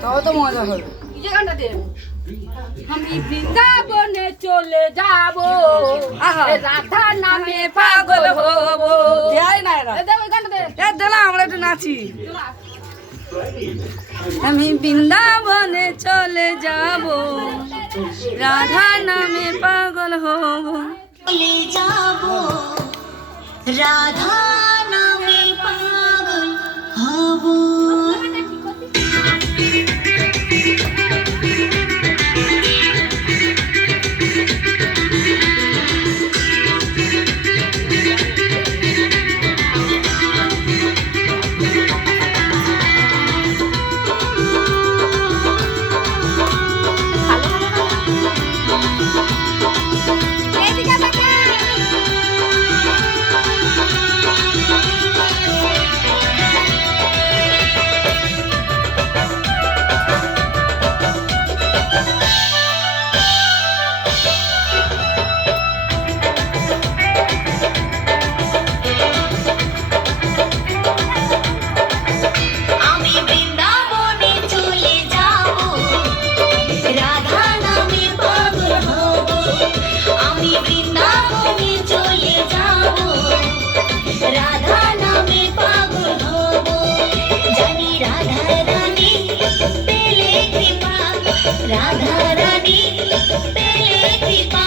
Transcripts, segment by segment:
তাও তো মজা হবে। আমি বৃন্দাবনে চলে যাব, রাধা নামে পাগল হব। আমরা একটু নাচি। আমি বৃন্দাবনে চলে যাব, রাধা নামে পাগল হব। চলে যাব, রাধা নামে পাগল হব। রাধা রানী পেলে কৃপা,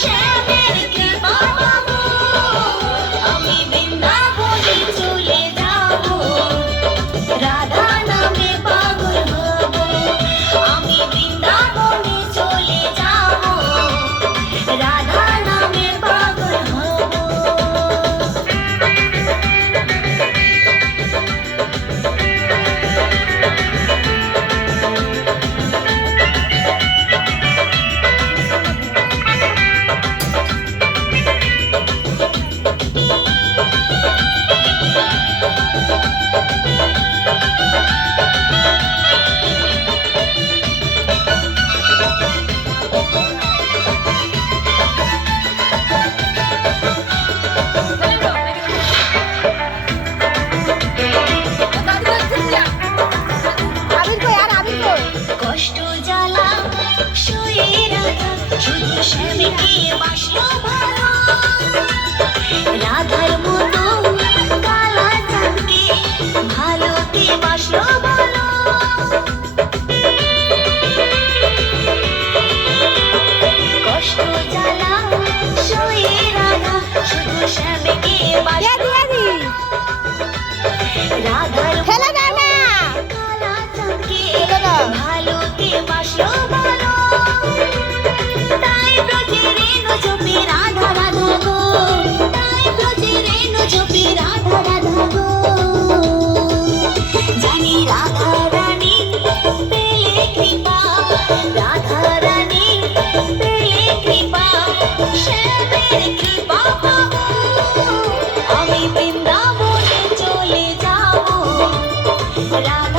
শ্যামের কৃপা পাবো। আমি বৃন্দাবনে চলে যাব, রাধা নামে পাগল হব। আমি বৃন্দাবনে চলে যাব, রাধা নামে পাগল হব। কষ্ট জ্বালা শুয়ে রাধা শুধু শ্যামীকে বাসলো ভালো। রাধার মতো কালা চাঁদকে ভালোতে বাসলো ভালো। কষ্ট জ্বালা শুয়ে রাধা শুধু শ্যামীকে বাসলো ভালো। রাধার কালা চাঁদকে ভালোতে বাসলো ভালো। তাই ব্রজে রেণু জপে রাধা রাধা গো, তাই ব্রজে রেণু জপে রাধা রাধা গো। জানি রাধা রানী পেলে কৃপা, রাধা রানী পেলে কৃপা, শ্যামের কৃপা পাবো। আমি বৃন্দাবনে চলে যাব, রাধা